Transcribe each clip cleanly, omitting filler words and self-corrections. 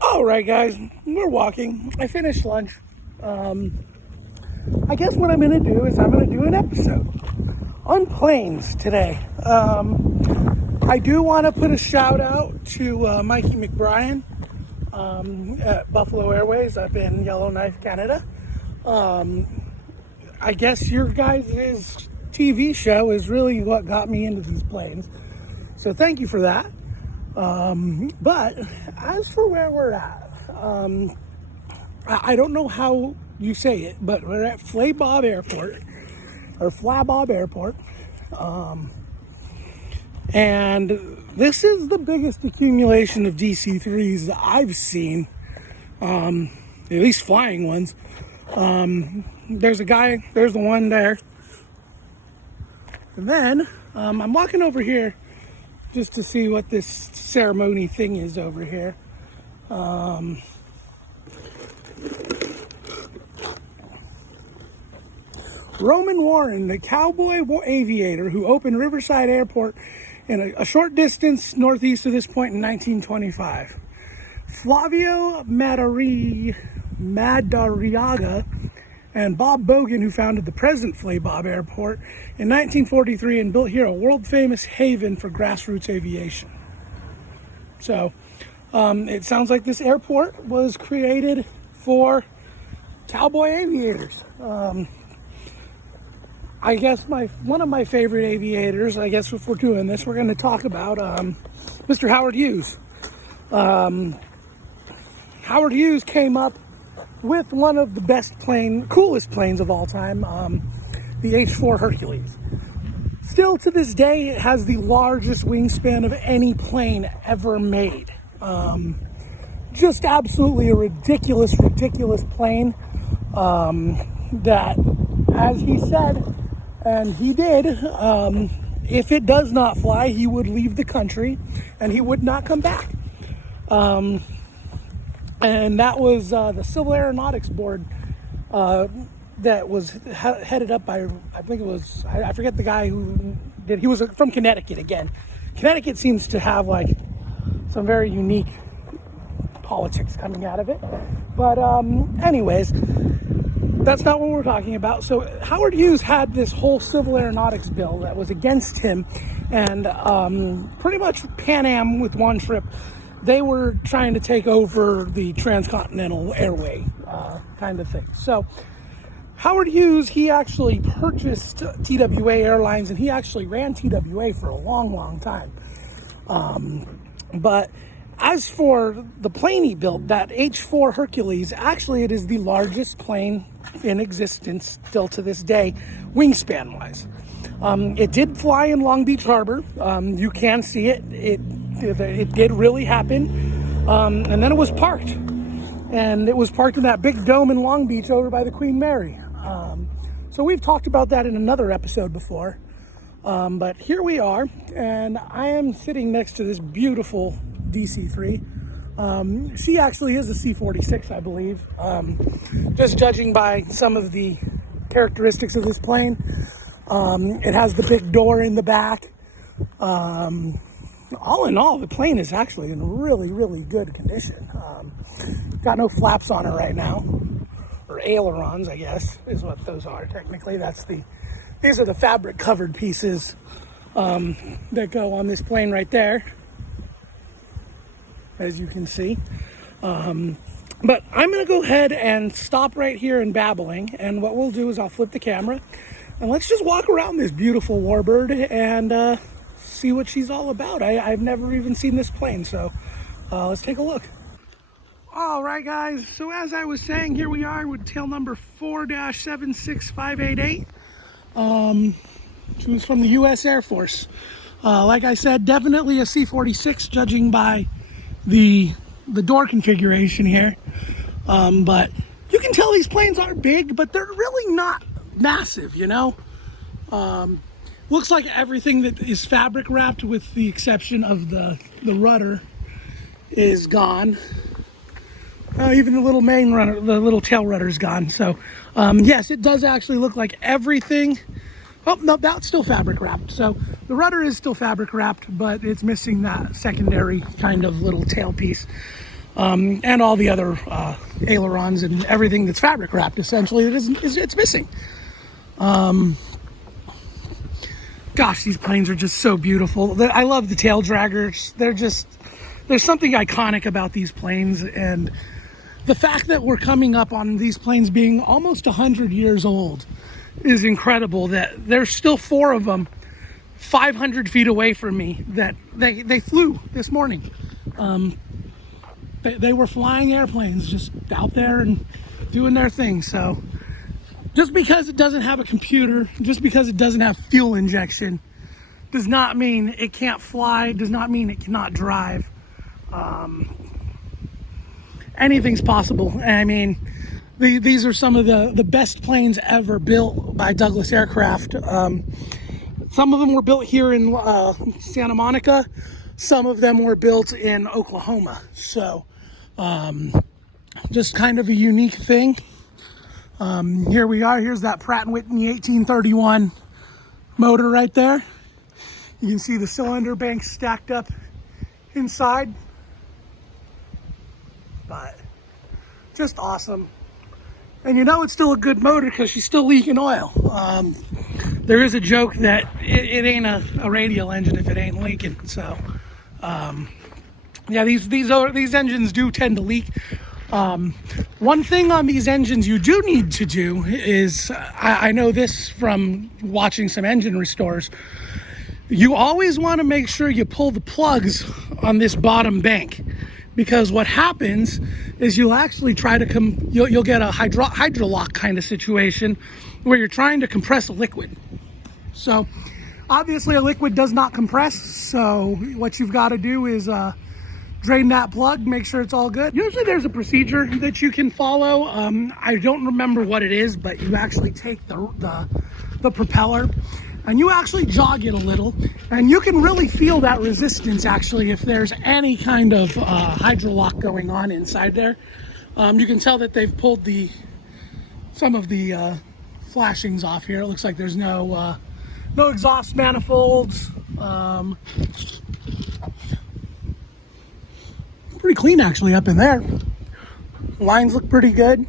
All right, guys, we're walking. I finished lunch. I guess what I'm going to do is I'm going to do an episode on planes today. I do want to put a shout out to Mikey McBrien at Buffalo Airways up in Yellowknife, Canada. I guess your guys' TV show is really what got me into these planes. So thank you for that. But as for where we're at, I don't know how you say it, but we're at Flabob Airport, or Flabob Airport. And this is the biggest accumulation of DC-3s I've seen, at least flying ones. There's a guy, there's the one there. And then I'm walking over here just to see what this ceremony thing is over here. Roman Warren, the cowboy aviator who opened Riverside Airport in a short distance northeast of this point in 1925. Flavio Madariaga and Bob Bogan, who founded the present Flabob Airport in 1943 and built here a world-famous haven for grassroots aviation. So, it sounds like this airport was created for cowboy aviators. I guess one of my favorite aviators, I guess if we're doing this, we're going to talk about Mr. Howard Hughes. Howard Hughes came up with one of the coolest planes of all time, the H-4 Hercules. Still to this day, it has the largest wingspan of any plane ever made. Just absolutely a ridiculous plane that, as he said, and he did, if it does not fly, he would leave the country and he would not come back. And that was the Civil Aeronautics Board that was headed up by, I think it was, I forget the guy who did, he was from Connecticut again. Connecticut seems to have like some very unique politics coming out of it. But anyways, that's not what we're talking about. So Howard Hughes had this whole civil aeronautics bill that was against him, and pretty much Pan Am with one trip, they were trying to take over the transcontinental airway kind of thing. So Howard Hughes, he actually purchased TWA Airlines, and he actually ran TWA for a long time. But as for the plane he built, that H-4 Hercules, actually it is the largest plane in existence still to this day, wingspan-wise. It did fly in Long Beach Harbor. You can see it. It did really happen. And then it was parked. And it was parked in that big dome in Long Beach over by the Queen Mary. So we've talked about that in another episode before. But here we are, and I am sitting next to this beautiful DC-3. She actually is a C-46, I believe. Just judging by some of the characteristics of this plane. It has the big door in the back. All in all, the plane is actually in really good condition. Got no flaps on it right now, or ailerons, I guess, is what those are technically. These are the fabric covered pieces that go on this plane right there, as you can see. But I'm going to go ahead and stop right here in babbling, and what we'll do is I'll flip the camera, and let's just walk around this beautiful warbird and see what she's all about. I've never even seen this plane, so let's take a look. All right, guys, so as I was saying, here we are with tail number 4-76588. She was from the U.S. Air Force. Like I said, definitely a C-46, judging by the door configuration here. But you can tell these planes are big, but they're really not massive, you know? Looks like everything that is fabric wrapped, with the exception of the rudder, is gone. Even the little main rudder, the little tail rudder is gone. So, yes, it does actually look like everything. Oh, no, that's still fabric wrapped. So the rudder is still fabric wrapped, but it's missing that secondary kind of little tail piece. and all the other ailerons and everything that's fabric wrapped. Essentially, it's missing. Gosh, these planes are just so beautiful. I love the tail draggers. There's something iconic about these planes, and the fact that we're coming up on these planes being almost 100 years old is incredible. That there's still 4 of them 500 feet away from me that they flew this morning. They were flying airplanes just out there and doing their thing. So just because it doesn't have a computer, just because it doesn't have fuel injection, does not mean it can't fly, does not mean it cannot drive. Anything's possible. I mean, these are some of the best planes ever built by Douglas Aircraft. Some of them were built here in Santa Monica. Some of them were built in Oklahoma. So just kind of a unique thing. Here we are. Here's that Pratt & Whitney 1831 motor right there. You can see the cylinder banks stacked up inside. But just awesome. And you know it's still a good motor because she's still leaking oil. There is a joke that it ain't a radial engine if it ain't leaking. So yeah, these engines do tend to leak. One thing on these engines you do need to do is, I know this from watching some engine restores, you always want to make sure you pull the plugs on this bottom bank, because what happens is you'll actually try to you'll get a hydrolock kind of situation where you're trying to compress a liquid. So obviously a liquid does not compress, so what you've got to do is drain that plug, make sure it's all good. Usually there's a procedure that you can follow. I don't remember what it is, but you actually take the propeller and you actually jog it a little, and you can really feel that resistance actually if there's any kind of hydrolock going on inside there. You can tell that they've pulled some of the flashings off here. It looks like there's no exhaust manifolds. Pretty clean actually up in there. Lines look pretty good.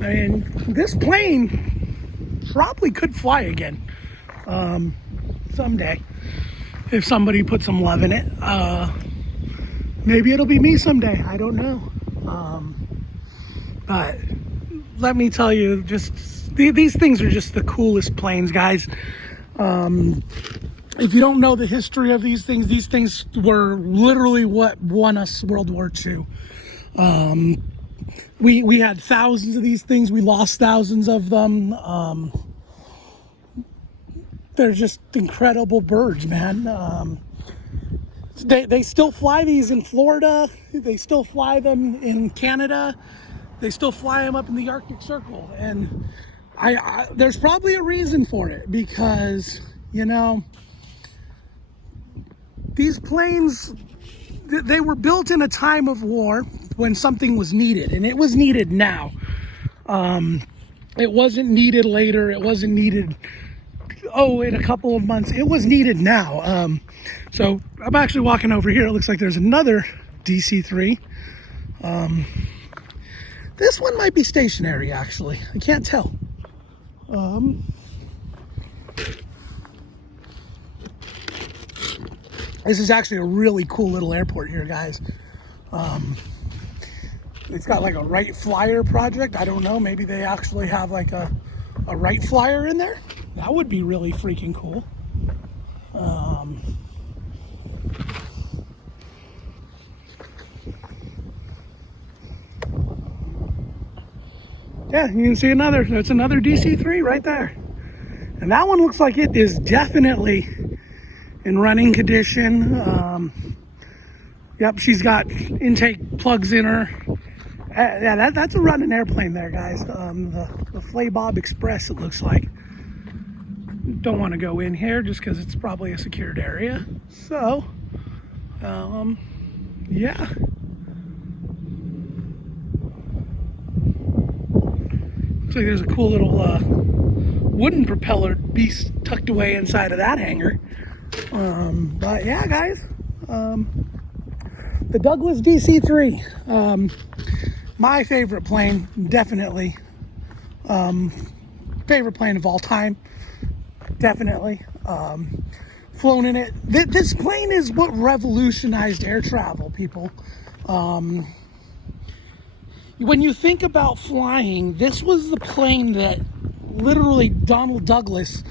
I mean, this plane probably could fly again someday if somebody put some love in it. Maybe it'll be me someday, I don't know. But let me tell you, just these things are just the coolest planes, guys. If you don't know the history of these things were literally what won us World War II. We had thousands of these things. We lost thousands of them. They're just incredible birds, man. They still fly these in Florida. They still fly them in Canada. They still fly them up in the Arctic Circle. And there's probably a reason for it, because, you know, these planes, they were built in a time of war when something was needed, and it was needed now. It wasn't needed later. It wasn't needed, in a couple of months. It was needed now. So I'm actually walking over here. It looks like there's another DC-3. This one might be stationary, actually. I can't tell. This is actually a really cool little airport here, guys. It's got like a Wright Flyer project. I don't know, maybe they actually have like a Wright Flyer in there. That would be really freaking cool. Yeah, you can see it's another DC-3 right there. And that one looks like it is definitely in running condition. Yep, she's got intake plugs in her. Yeah, that's a running airplane there, guys. The Flabob Express, it looks like. Don't want to go in here just because it's probably a secured area. So, yeah. Looks like there's a cool little wooden propeller beast tucked away inside of that hangar. But yeah, guys, the Douglas DC-3, my favorite plane, definitely. Favorite plane of all time, definitely. Flown in it. This plane is what revolutionized air travel, people. When you think about flying, this was the plane that literally Donald Douglas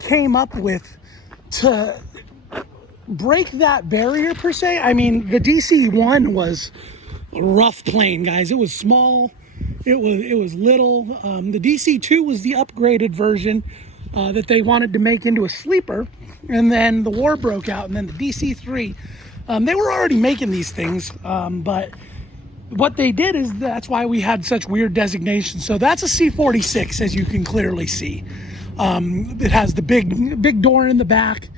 came up with to break that barrier, per se. I mean, the DC-1 was a rough plane, guys. It was small. It was little. The DC-2 was the upgraded version that they wanted to make into a sleeper, and then the war broke out, and then the DC-3, they were already making these things, but what they did is, that's why we had such weird designations. So that's a C-46, as you can clearly see. It has the big door in the back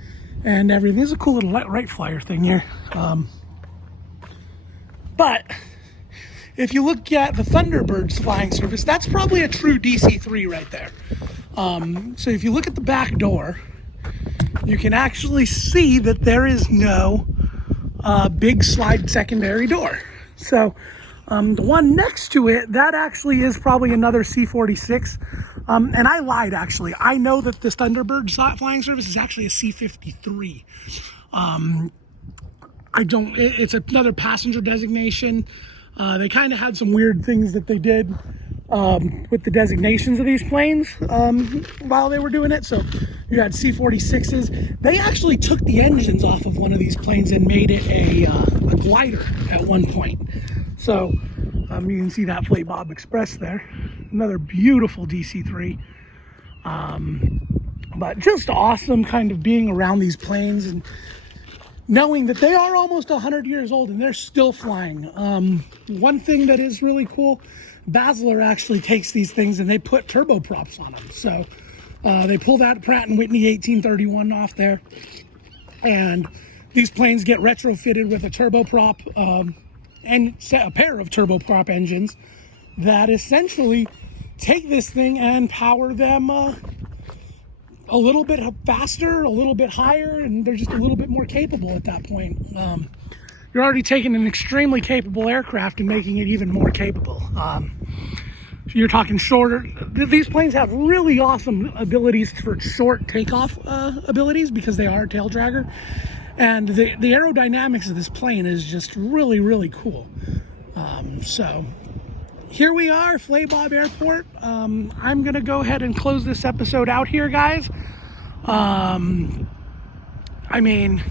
and everything. There's a cool little right flyer thing here. But if you look at the Thunderbird's flying surface, that's probably a true DC-3 right there. So if you look at the back door, you can actually see that there is no big slide secondary door. So the one next to it, that actually is probably another C-46. And I lied, actually. I know that this Thunderbird flying surface is actually a C-53. It's another passenger designation. They kind of had some weird things that they did with the designations of these planes while they were doing it. So you had C-46s. They actually took the engines off of one of these planes and made it a glider at one point. So you can see that Flabob Express there. Another beautiful DC-3. But just awesome kind of being around these planes and knowing that they are almost 100 years old and they're still flying. One thing that is really cool, Basler actually takes these things and they put turboprops on them. So they pull that Pratt & Whitney 1831 off there, and these planes get retrofitted with a turboprop and a pair of turboprop engines that essentially take this thing and power them a little bit faster, a little bit higher, and they're just a little bit more capable at that point. You're already taking an extremely capable aircraft and making it even more capable. You're talking shorter. These planes have really awesome abilities for short takeoff abilities because they are a tail dragger. And the aerodynamics of this plane is just really, really cool. So here we are, Flabob Airport. I'm gonna go ahead and close this episode out here, guys. I mean,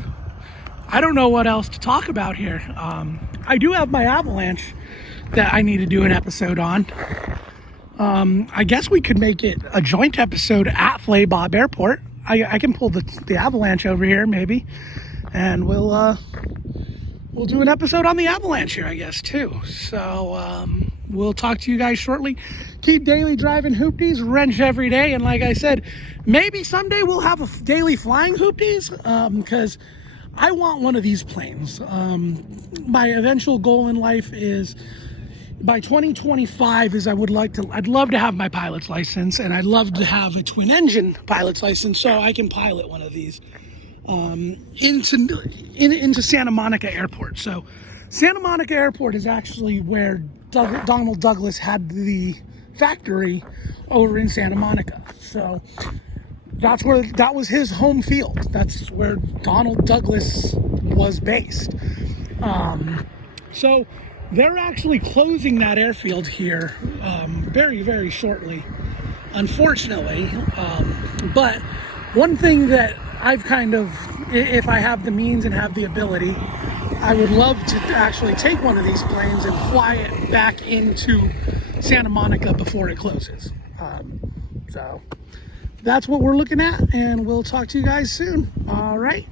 I don't know what else to talk about here. I do have my Avalanche that I need to do an episode on. I guess we could make it a joint episode at Flabob Airport. I can pull the Avalanche over here, maybe, and we'll do an episode on the Avalanche here, I guess, too. So we'll talk to you guys shortly. Keep daily driving hoopties, wrench every day, and like I said, maybe someday we'll have a daily flying hoopties, because I want one of these planes. My eventual goal in life is, by 2025, I'd love to have my pilot's license, and I'd love to have a twin engine pilot's license so I can pilot one of these into Santa Monica Airport. So Santa Monica Airport is actually where Donald Douglas had the factory over in Santa Monica. So that was his home field. That's where Donald Douglas was based. So they're actually closing that airfield here very, very shortly, unfortunately. But one thing that I've kind of, if I have the means and have the ability, I would love to actually take one of these planes and fly it back into Santa Monica before it closes. So that's what we're looking at, and we'll talk to you guys soon. All right.